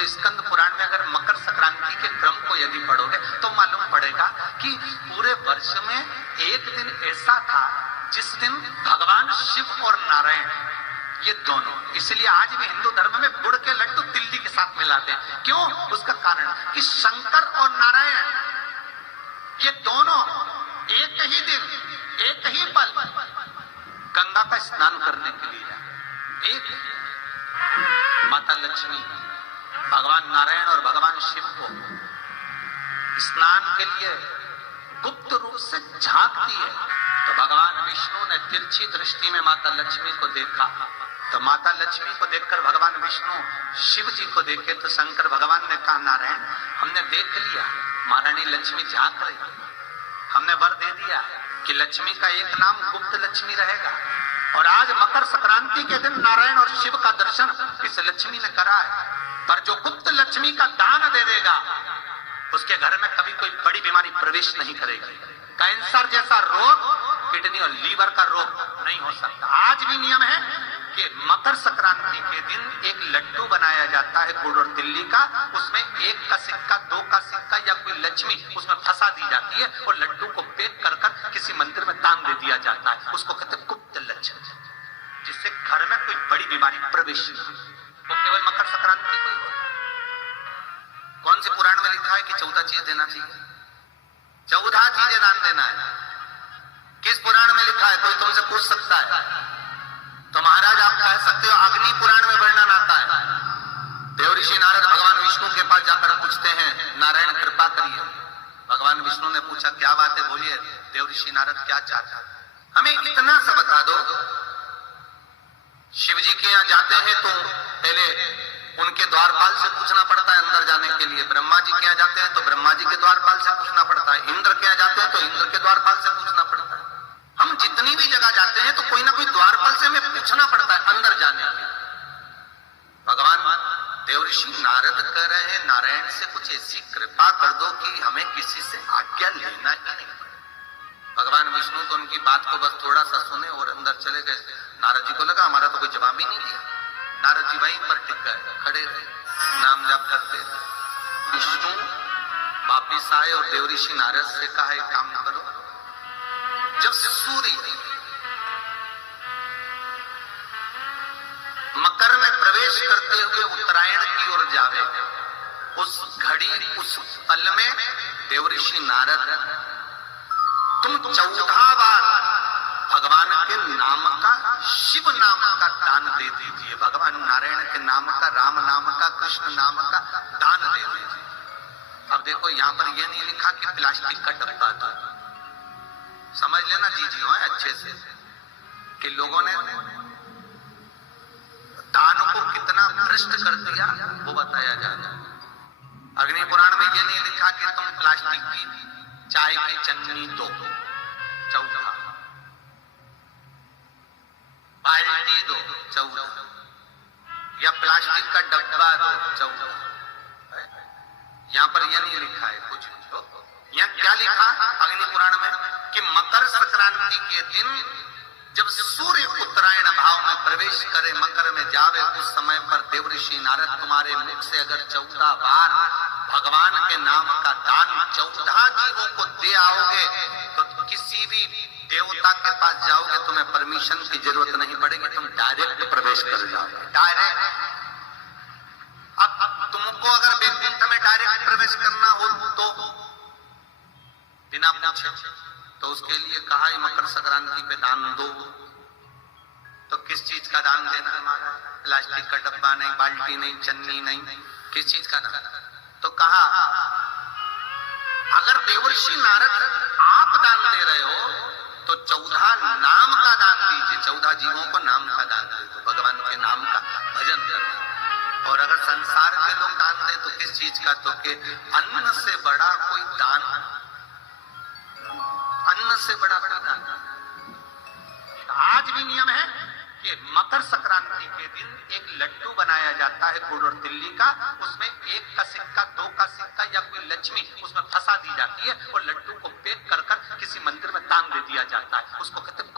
तो स्कंद पुराण में अगर मकर संक्रांति के क्रम को यदि पढ़ोगे तो मालूम पड़ेगा कि पूरे वर्ष में एक दिन ऐसा था जिस दिन भगवान शिव और नारायण ये दोनों, इसलिए आज भी हिंदू धर्म में गुड़ के लड्डू तिल्ली के साथ मिलाते हैं। क्यों? उसका कारण कि शंकर और नारायण ये दोनों एक ही दिन एक ही पल गंगा का स्नान करने के लिए जाए। एक माता लक्ष्मी भगवान नारायण और भगवान शिव को स्नान के लिए गुप्त रूप से झांकती है, तो भगवान विष्णु ने तिरछी दृष्टि में माता लक्ष्मी को देखा। तो माता लक्ष्मी को देखकर भगवान विष्णु शिव जी को देखे तो शंकर भगवान ने कहा, नारायण हमने देख लिया महारानी लक्ष्मी झांक रही, हमने वर दे दिया कि लक्ष्मी का एक नाम गुप्त लक्ष्मी रहेगा। और आज मकर संक्रांति के दिन नारायण और शिव का दर्शन इस लक्ष्मी ने करा है। पर जो गुप्त लक्ष्मी का दान दे देगा उसके घर में कभी कोई बड़ी बीमारी प्रवेश नहीं करेगी। कैंसर जैसा रोग, किडनी और लीवर का रोग नहीं हो सकता। आज भी नियम है कि मकर संक्रांति के दिन एक लड्डू बनाया जाता है गुड़ और तिल्ली का, उसमें 1 का सिक्का 2 का सिक्का या कोई लक्ष्मी उसमें फंसा दी जाती है और लड्डू को पैक कर कर किसी मंदिर में दान दे दिया जाता है। उसको कहते हैं गुप्त लक्ष्मी, जिससे घर में कोई बड़ी बीमारी प्रवेश नहीं, वो केवल मकर संक्रांति को ही होता है। कौन से पुराण में लिखा है कि 14 चीज देना चाहिए? 14 चीजें दान देना है। किस पुराण में लिखा है? कोई तुमसे पूछ सकता है तो महाराज आप कह सकते हो अग्नि पुराण में वर्णन आता है। देवऋषि नारद भगवान विष्णु के पास जाकर पूछते हैं, नारायण कृपा करिए। भगवान विष्णु ने पूछा क्या बात है, बोलिए देवऋषि नारद क्या चाहता, हमें इतना सा बता दो। शिव जी के यहाँ जाते हैं तो पहले उनके द्वारपाल से पूछना पड़ता है अंदर जाने के लिए। ब्रह्मा जी के यहाँ जाते हैं तो ब्रह्मा जी के द्वारपाल से पूछना पड़ता है। इंद्र के यहाँ जाते हैं तो इंद्र के द्वारपाल से पूछना पड़ता है। हम जितनी भी जगह जाते हैं तो कोई ना कोई द्वारपाल से हमें पूछना पड़ता है अंदर जाने के लिए। भगवान देवऋषि नारद कह रहे हैं, नारायण से कुछ ऐसी कृपा कर दो कि हमें किसी से आज्ञा लेना ही नहीं पड़े। भगवान विष्णु तो उनकी बात को बस थोड़ा सा सुने और अंदर चले गए। नारद जी को लगा हमारा तो कोई जवाब ही नहीं दिया। नारद जी वहीं पर टिक गए, खड़े रहे, नाम जाप करते रहे। विष्णु वापिस आए और देवऋषि नारद से कहा एक काम करो, जब सूर्य मकर में प्रवेश करते हुए उत्तरायण की ओर जावे, उस घड़ी उस पल में देवऋषि नारद तुम 14 बार भगवान के नाम का, शिव नाम का दान दे दीजिए। भगवान नारायण के नाम का, राम नाम का, कृष्ण नाम का दान दे दीजिए। अब देखो यहाँ पर यह नहीं लिखा कि प्लास्टिक का डब्बा दो, समझ लेना जी हो अच्छे से कि लोगों ने दान को कितना भ्रष्ट कर दिया वो बताया जाता है। अग्नि पुराण में यह नहीं लिखा कि तुम प्लास्टिक की चाय की चन्नी दो 14, बाल्टी दो 14, या प्लास्टिक का डब्बा दो 14। यहां पर यह नहीं लिखा है कुछ। यहां क्या लिखा अग्नि पुराण में कि मकर संक्रांति के दिन जब सूर्य उत्तरायण भाव में प्रवेश करे, मकर में जावे, उस समय पर देवऋषि नारद तुम्हारे मुख से अगर 14 बार भगवान के नाम का दान 14 जीवों को दे आओगे तो किसी भी देवता के पास जाओगे, तुम्हें परमिशन की जरूरत नहीं पड़ेगी, तुम डायरेक्ट प्रवेश कर जाओगे। डायरेक्ट। अब तुमको अगर व्यक्तित्व में डायरेक्ट प्रवेश करना हो तो बिना पूछे, तो उसके लिए कहा ही मकर संक्रांति पे दान दो। तो किस चीज का दान देना है हमारा? प्लास्टिक का डब्बा नहीं, बाल्टी नहीं, चन्नी नहीं, किस चीज का दान? तो कहा अगर देवर्षि नारद आप दान दे रहे हो तो 14 नाम का दान दीजिए, 14 जीवों को नाम का दान दे दो, भगवान के नाम का भजन करो। और अगर संसार के लोग दान दे तो किस चीज का? तो कि अन्न से बड़ा कोई दान, अन्न से बड़ा दान। आज भी नियम है कि मकर संक्रांति के दिन एक लड्डू बनाया जाता है गुड़ और तिल्ली का, उसमें 1 का सिक्का 2 का सिक्का या कोई लक्ष्मी उसमें फंसा दी जाती है और लड्डू को पैक कर कर किसी मंदिर में दान दे दिया जाता है। उसको कहते हैं